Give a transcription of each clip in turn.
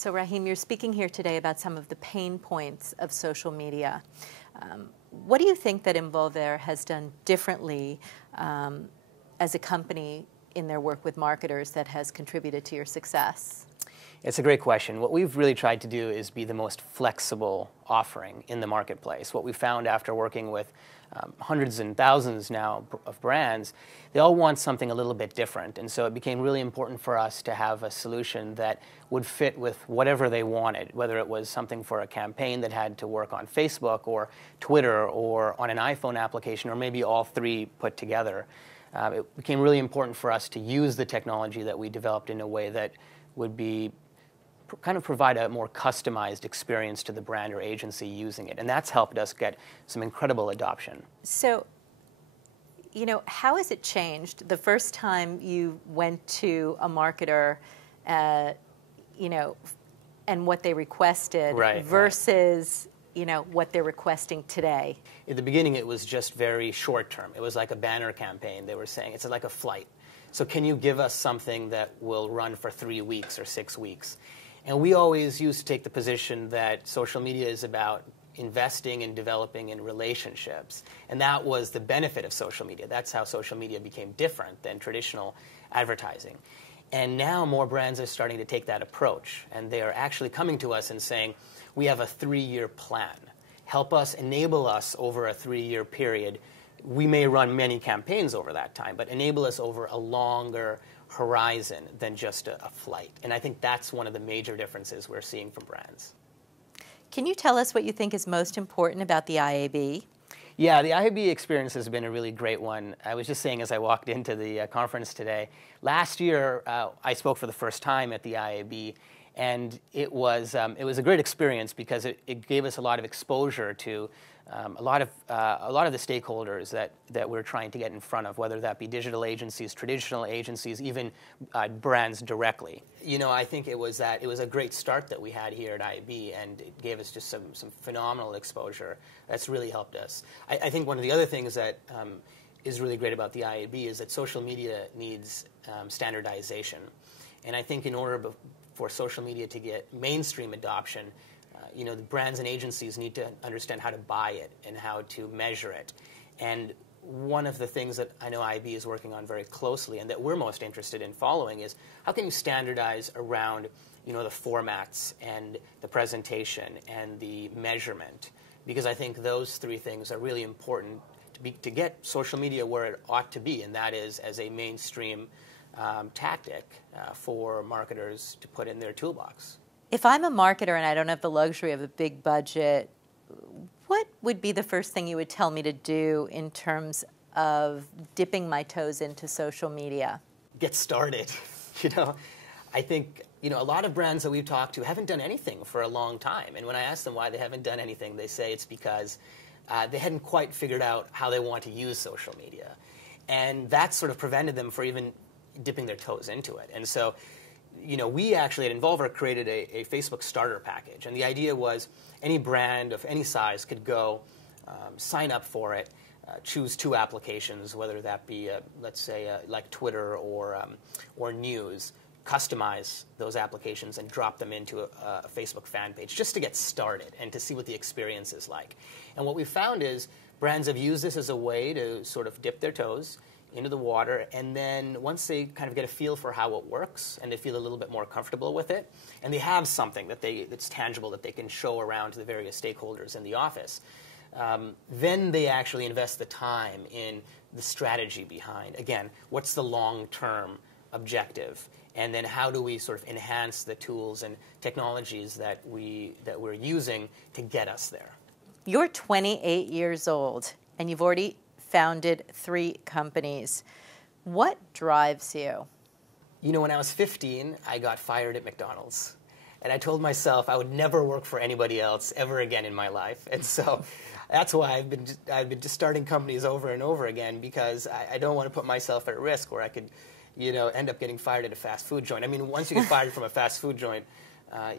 So Rahim, you're speaking here today about some of the pain points of social media. What do you think that Involvair has done differently as a company in their work with marketers that has contributed to your success? It's a great question. What we've really tried to do is be the most flexible offering in the marketplace. What we found after working with hundreds and thousands now of brands, they all want something a little bit different. And so it became really important for us to have a solution that would fit with whatever they wanted, whether it was something for a campaign that had to work on Facebook or Twitter or on an iPhone application, or maybe all three put together. It became really important for us to use the technology that we developed in a way that would be kind of provide a more customized experience to the brand or agency using it. And that's helped us get some incredible adoption. So, you know, how has it changed the first time you went to a marketer, you know, and what they requested versus, you know, what they're requesting today? In the beginning, it was just very short term. It was like a banner campaign. They were saying it's like a flight. So can you give us something that will run for 3 weeks or 6 weeks? And we always used to take the position that social media is about investing and developing in relationships. And that was the benefit of social media. That's how social media became different than traditional advertising. And now more brands are starting to take that approach. And they are actually coming to us and saying, we have a 3-year plan. Help us, enable us over a 3-year period. We may run many campaigns over that time, but enable us over a longer horizon than just a flight. And I think that's one of the major differences we're seeing from brands. Can you tell us what you think is most important about the IAB? Yeah, the IAB experience has been a really great one. I was just saying as I walked into the conference today, last year I spoke for the first time at the IAB, and it was a great experience because it gave us a lot of exposure to a lot of the stakeholders that we're trying to get in front of, whether that be digital agencies, traditional agencies, even brands directly. You know, I think it was a great start that we had here at IAB, and it gave us just some phenomenal exposure. That's really helped us. I think one of the other things that is really great about the IAB is that social media needs standardization, and I think in order for social media to get mainstream adoption, you know, the brands and agencies need to understand how to buy it and how to measure it. And one of the things that I know IAB is working on very closely and that we're most interested in following is how can you standardize around, you know, the formats and the presentation and the measurement? Because I think those three things are really important to get social media where it ought to be, and that is as a mainstream tactic for marketers to put in their toolbox. If I'm a marketer and I don't have the luxury of a big budget, what would be the first thing you would tell me to do in terms of dipping my toes into social media? Get started. You know, I think, you know, a lot of brands that we've talked to haven't done anything for a long time. And when I ask them why they haven't done anything, they say it's because they hadn't quite figured out how they want to use social media. And that sort of prevented them from even dipping their toes into it. And so, you know, we actually at Involvair created a Facebook starter package, and the idea was any brand of any size could go sign up for it, choose 2 applications, whether that be, let's say, like Twitter or News, customize those applications and drop them into a Facebook fan page just to get started and to see what the experience is like. And what we found is brands have used this as a way to sort of dip their toes into the water, and then once they kind of get a feel for how it works and they feel a little bit more comfortable with it, and they have something that's tangible that they can show around to the various stakeholders in the office, then they actually invest the time in the strategy behind, again, what's the long-term objective, and then how do we sort of enhance the tools and technologies that we're using to get us there. You're 28 years old, and you've already founded 3 companies. What drives you? You know, when I was 15, I got fired at McDonald's. And I told myself I would never work for anybody else ever again in my life. And so that's why I've been just starting companies over and over again, because I don't want to put myself at risk where I could, you know, end up getting fired at a fast food joint. I mean, once you get fired from a fast food joint,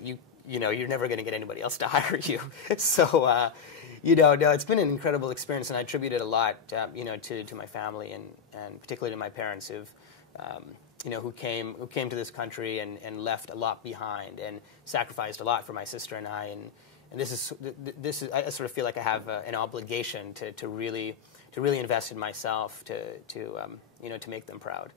you know, you're never going to get anybody else to hire you. So, you know, no, it's been an incredible experience, and I attribute it a lot, you know, to my family and particularly to my parents who've who came to this country and left a lot behind and sacrificed a lot for my sister and I. And this is I sort of feel like I have an obligation to really invest in myself to make them proud.